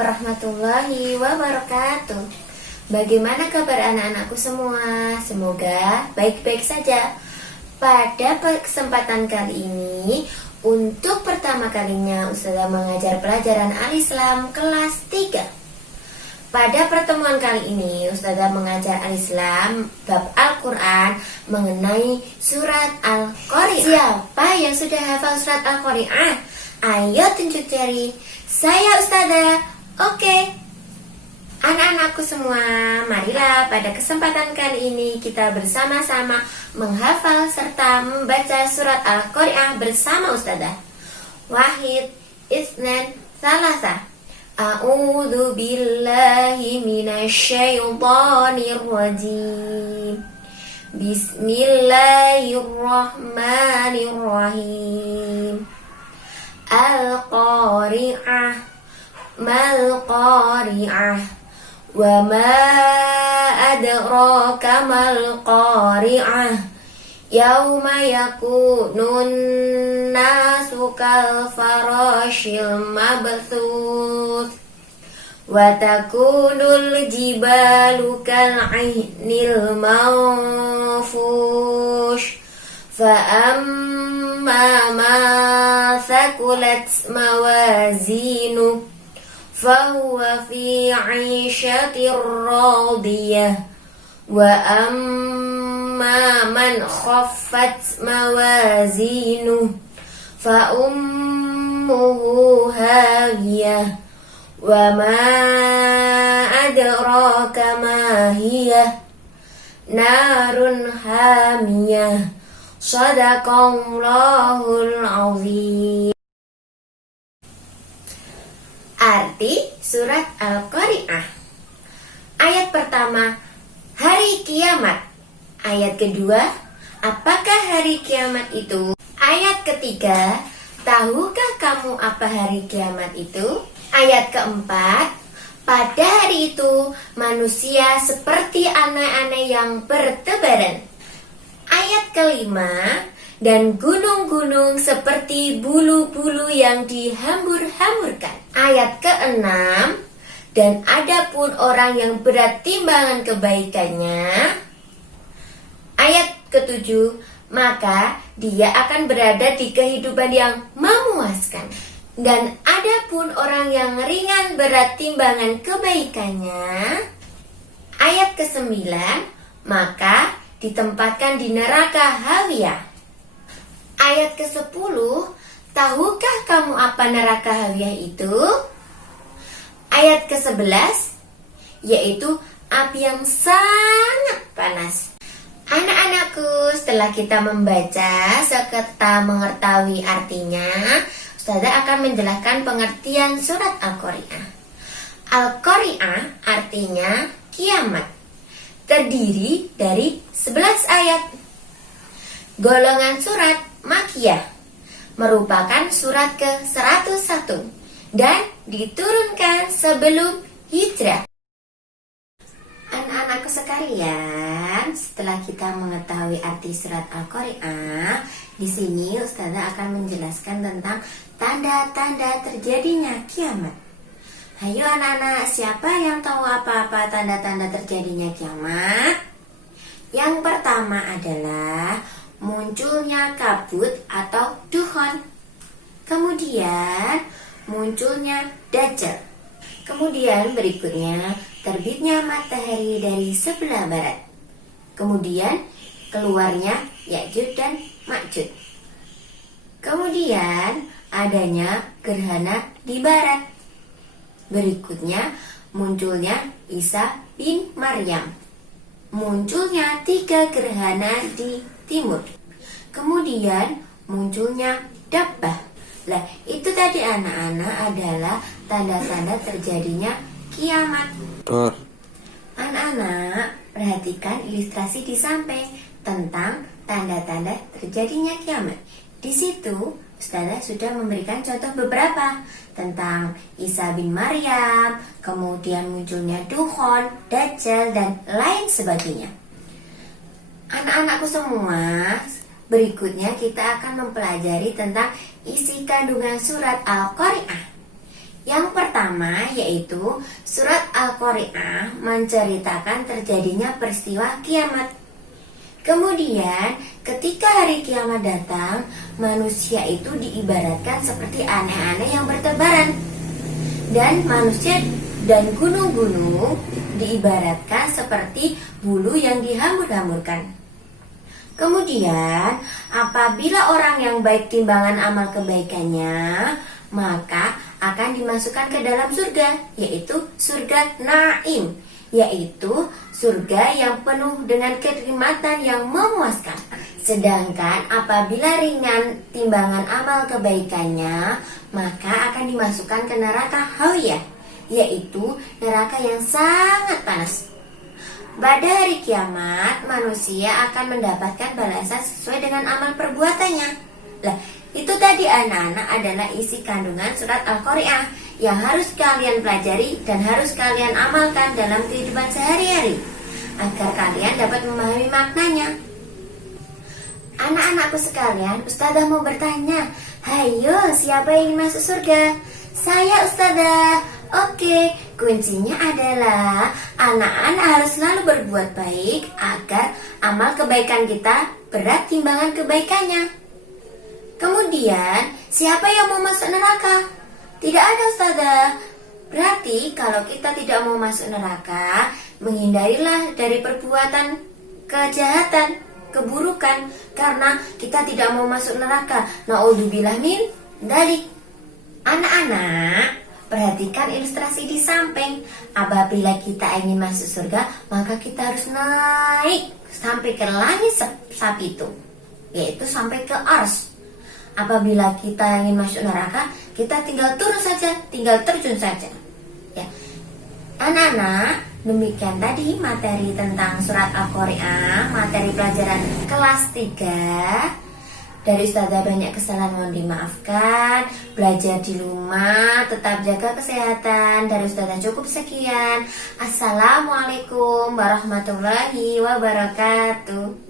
warahmatullahi wabarakatuh. Bagaimana kabar anak-anakku semua? Semoga baik-baik saja. Pada kesempatan kali ini, untuk pertama kalinya Ustazah mengajar pelajaran Al-Islam kelas 3. Pada pertemuan kali ini, Ustazah mengajar Al-Islam bab Al-Quran mengenai surat Al-Qari'ah. Siapa yang sudah hafal surat Al-Qari'ah? Ayo tunjuk jari. Saya Ustazah. Oke. Anak-anakku semua, marilah pada kesempatan kali ini kita bersama-sama menghafal serta membaca surat Al-Qari'ah bersama Ustazah. Wahid, Isnan, Salasa. A'udzu billahi minasyaitonir rajim. Bismillahirrahmanirrahim. Al-Qari'ah, Mal-Qari'ah, wa ma adraka mal-Qari'ah, yauma yakunun nasu kal farashil mabthuth, wa takunul jibalu kal ainil manfush, fa amma ma thaqulat mawazinu fahuwa fi 'ishatir radiyah, wa amma man khaffat mawazinu fa ummuhu hawiyah, wa ma adraka ma hiya narun hamiyah. Shadaqallahul azim. Arti surat Al-Qari'ah. Ayat pertama, hari kiamat. Ayat kedua, apakah hari kiamat itu? Ayat ketiga, tahukah kamu apa hari kiamat itu? Ayat keempat, pada hari itu manusia seperti anak-anak yang bertebaran. Ayat kelima, dan gunung-gunung seperti bulu-bulu yang dihambur-hamburkan. Ayat keenam, dan adapun orang yang berat timbangan kebaikannya. Ayat ketujuh, maka dia akan berada di kehidupan yang memuaskan. Dan adapun orang yang ringan berat timbangan kebaikannya. Ayat kesembilan, maka ditempatkan di neraka hawiyah. Ayat ke-10, tahukah kamu apa neraka hawiyah itu? Ayat ke-11, yaitu api yang sangat panas. Anak-anakku, setelah kita membaca serta mengetahui artinya, Ustazah akan menjelaskan pengertian surat Al-Qari'ah. Al-Qari'ah artinya kiamat. Terdiri dari 11 ayat. Golongan surat Makkiyah, merupakan surat ke-101 dan diturunkan sebelum hijrah. Anak-anakku sekalian, setelah kita mengetahui arti surat Al-Qari'ah, di sini Ustazah akan menjelaskan tentang tanda-tanda terjadinya kiamat. Ayo anak-anak, siapa yang tahu apa-apa tanda-tanda terjadinya kiamat? Yang pertama adalah munculnya kabut atau dukhon. Kemudian munculnya dajjal. Kemudian berikutnya terbitnya matahari dari sebelah barat. Kemudian keluarnya Ya'juj dan Ma'juj. Kemudian adanya gerhana di barat. Berikutnya munculnya Isa bin Maryam. Munculnya 3 gerhana di timur. Kemudian munculnya Dabbah. Lah, itu tadi anak-anak adalah tanda-tanda terjadinya kiamat. Anak-anak, perhatikan ilustrasi di samping tentang tanda-tanda terjadinya kiamat. Di situ Ustazah sudah memberikan contoh beberapa tentang Isa bin Maryam, kemudian munculnya dukhon, dajjal, dan lain sebagainya. Anak-anakku semua, berikutnya kita akan mempelajari tentang isi kandungan surat Al-Qari'ah. Yang pertama, pertama yaitu surat Al-Qari'ah menceritakan terjadinya peristiwa kiamat. Kemudian ketika hari kiamat datang, manusia itu diibaratkan seperti aneh-aneh yang bertebaran. Dan manusia dan gunung-gunung diibaratkan seperti bulu yang dihambur-hamburkan. Kemudian apabila orang yang baik timbangan amal kebaikannya, maka akan dimasukkan ke dalam surga, yaitu surga Naim, yaitu surga yang penuh dengan kenikmatan yang memuaskan. Sedangkan apabila ringan timbangan amal kebaikannya, maka akan dimasukkan ke neraka Hawiyah, yaitu neraka yang sangat panas. Pada hari kiamat, manusia akan mendapatkan balasan sesuai dengan amal perbuatannya. Lah, itu tadi anak-anak adalah isi kandungan surat Al-Qari'ah yang harus kalian pelajari dan harus kalian amalkan dalam kehidupan sehari-hari agar kalian dapat memahami maknanya. Anak-anakku sekalian, Ustazah mau bertanya, hayo siapa yang ingin masuk surga? Saya Ustazah. Oke, kuncinya adalah anak-anak harus selalu berbuat baik agar amal kebaikan kita berat timbangan kebaikannya. Kemudian, siapa yang mau masuk neraka? Tidak ada Ustazah. Berarti kalau kita tidak mau masuk neraka, menghindarilah dari perbuatan kejahatan, keburukan, karena kita tidak mau masuk neraka. Na'udzubillah min dzalik. Anak-anak, perhatikan ilustrasi di samping. Apabila kita ingin masuk surga, maka kita harus naik sampai ke langit sapi itu, yaitu sampai ke ars. Apabila kita ingin masuk neraka, kita tinggal turun saja, tinggal terjun saja. Ya, anak-anak, demikian tadi materi tentang surat Al-Qari'ah, materi pelajaran kelas 3. Dari Ustazah banyak kesalahan, mohon dimaafkan. Belajar di rumah, tetap jaga kesehatan. Dari Ustazah cukup sekian. Assalamualaikum warahmatullahi wabarakatuh.